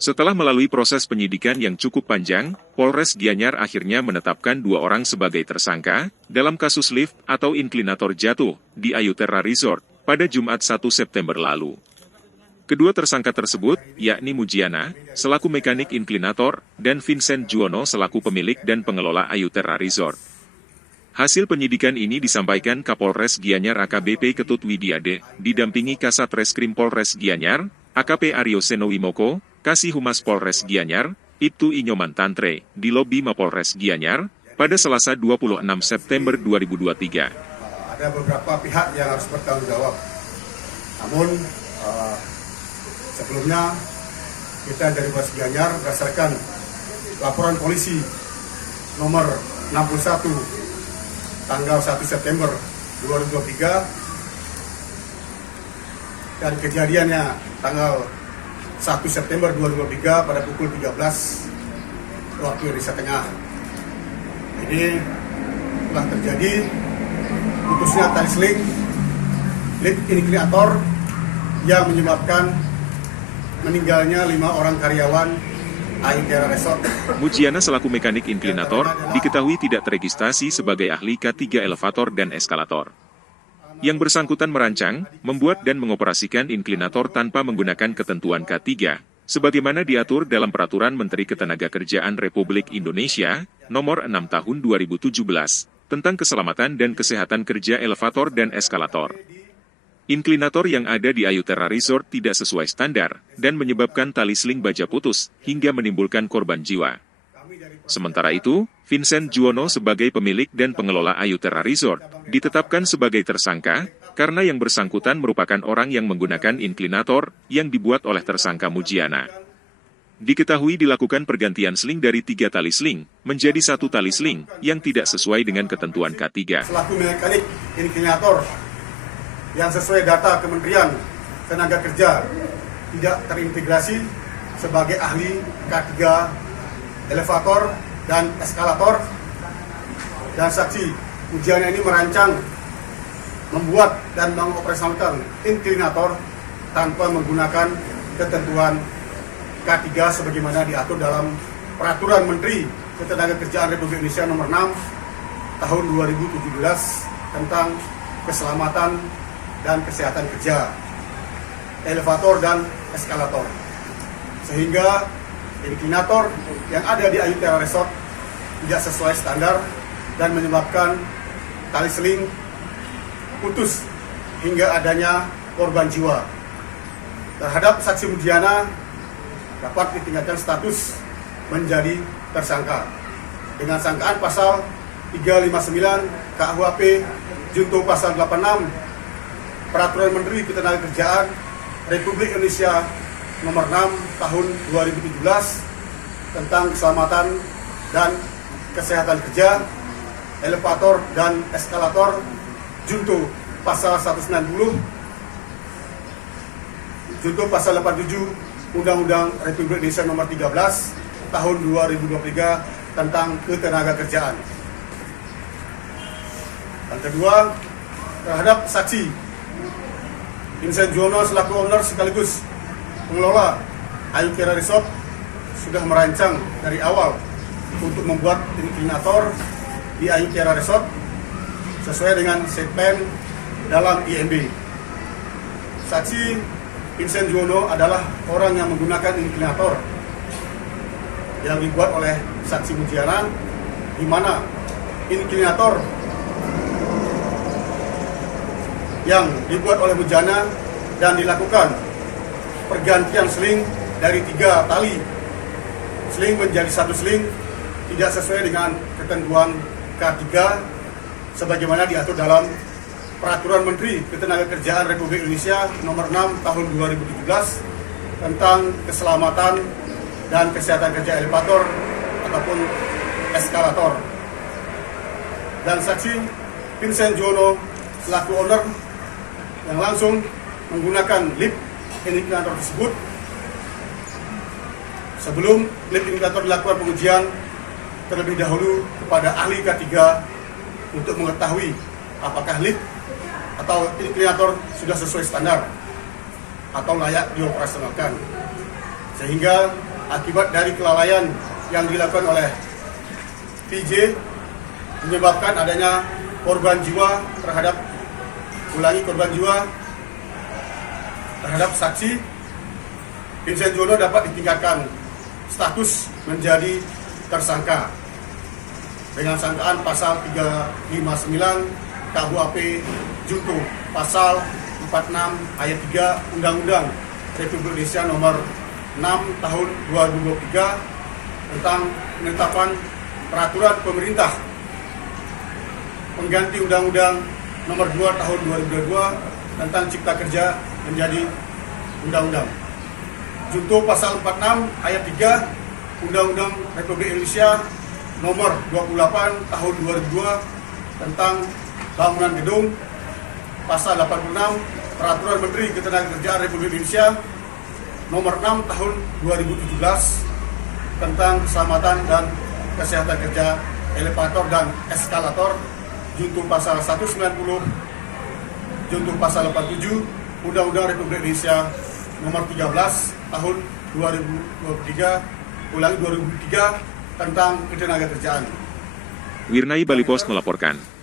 Setelah melalui proses penyidikan yang cukup panjang, Polres Gianyar akhirnya menetapkan 2 orang sebagai tersangka dalam kasus lift atau inklinator jatuh di Ayu Terra Resort pada Jumat 1 September lalu. Kedua tersangka tersebut, yakni Mujiana, selaku mekanik inklinator, dan Vincent Juwono selaku pemilik dan pengelola Ayu Terra Resort. Hasil penyidikan ini disampaikan Kapolres Gianyar AKBP Ketut Widiade, didampingi Kasat Reskrim Polres Gianyar, AKP Aryo Senowimoko, Kasih Humas Polres Gianyar, Ibtu Inyoman Tantre, di lobi Mapolres Gianyar, pada Selasa 26 September 2023. Ada beberapa pihak yang harus bertanggung jawab. Namun, sebelumnya, kita dari Polres Gianyar berdasarkan laporan polisi nomor 61 tanggal 1 September 2023 dan kejadiannya tanggal 1 September 2023 pada pukul 13 waktu Indonesia Tengah. Ini telah terjadi putusnya tali seling lift inklinator yang menyebabkan meninggalnya 5 orang karyawan Ayu Terra Resort. Mujiana selaku mekanik inklinator diketahui tidak teregistrasi sebagai ahli K3 elevator dan eskalator. Yang bersangkutan merancang, membuat dan mengoperasikan inklinator tanpa menggunakan ketentuan K3, sebagaimana diatur dalam Peraturan Menteri Ketenagakerjaan Republik Indonesia, Nomor 6 Tahun 2017, tentang keselamatan dan kesehatan kerja elevator dan eskalator. Inklinator yang ada di Ayu Terra Resort tidak sesuai standar, dan menyebabkan tali seling baja putus, hingga menimbulkan korban jiwa. Sementara itu, Vincent Juwono sebagai pemilik dan pengelola Ayu Terra Resort, ditetapkan sebagai tersangka, karena yang bersangkutan merupakan orang yang menggunakan inklinator, yang dibuat oleh tersangka Mujiana. Diketahui dilakukan pergantian seling dari 3 tali seling, menjadi 1 tali seling, yang tidak sesuai dengan ketentuan K3. Selaku mekanik inklinator, yang sesuai data Kementerian Tenaga Kerja, tidak terintegrasi sebagai ahli K3 elevator dan eskalator, dan saksi Mujiana ini merancang, membuat dan mengoperasionalkan inklinator tanpa menggunakan ketentuan K3 sebagaimana diatur dalam Peraturan Menteri Ketenagakerjaan Republik Indonesia Nomor 6 Tahun 2017 tentang keselamatan dan kesehatan kerja elevator dan eskalator, sehingga inklinator yang ada di Ayu Terra Resort tidak sesuai standar dan menyebabkan tali seling putus hingga adanya korban jiwa. Terhadap saksi Mujiana dapat ditingkatkan status menjadi tersangka dengan sangkaan pasal 359 KUHP junto pasal 86 Peraturan Menteri Ketenagakerjaan Republik Indonesia Nomor 6 Tahun 2017 tentang keselamatan dan kesehatan kerja elevator dan eskalator junto pasal 190 junto pasal 87 Undang-Undang Republik Indonesia Nomor 13 Tahun 2023 tentang ketenagakerjaan. Yang kedua, terhadap saksi Vincent Juwono selaku owner sekaligus pengelola Ayu Terra Resort sudah merancang dari awal untuk membuat inklinator di Ayu Terra Resort sesuai dengan set plan dalam IMB. Saksi Vincent Juwono adalah orang yang menggunakan inklinator yang dibuat oleh saksi Mujiana, di mana inklinator yang dibuat oleh Mujiana dan dilakukan pergantian seling dari 3 tali seling menjadi 1 seling tidak sesuai dengan ketentuan K3 sebagaimana diatur dalam Peraturan Menteri Ketenagakerjaan Republik Indonesia Nomor 6 Tahun 2017 tentang keselamatan dan kesehatan kerja elevator ataupun eskalator. Dan saksi Vincent Juwono selaku owner yang langsung menggunakan lift inklinator tersebut. Sebelum lift inklinator dilakukan pengujian terlebih dahulu kepada ahli K3 untuk mengetahui apakah lift atau inklinator sudah sesuai standar atau layak dioperasionalkan. Sehingga akibat dari kelalaian yang dilakukan oleh PJ menyebabkan adanya korban jiwa terhadap saksi, Vincent Jono dapat ditingkatkan status menjadi tersangka dengan sangkaan pasal 359 KUHP junto pasal 46 ayat 3 Undang-Undang Republik Indonesia nomor 6 tahun 2023 tentang penetapan peraturan pemerintah pengganti Undang-Undang nomor 2 tahun 2022 tentang Cipta Kerja menjadi undang-undang. Junto pasal 46 ayat 3 Undang-Undang Republik Indonesia nomor 28 tahun 2002 tentang bangunan gedung, pasal 86 Peraturan Menteri Ketenagakerjaan Republik Indonesia nomor 6 tahun 2017 tentang keselamatan dan kesehatan kerja elevator dan eskalator, junto pasal 190, junto pasal 87 Undang-Undang Republik Indonesia nomor 13 tahun 2023 ulangi 2003 tentang ketenagakerjaan. Wirnai Bali Post melaporkan.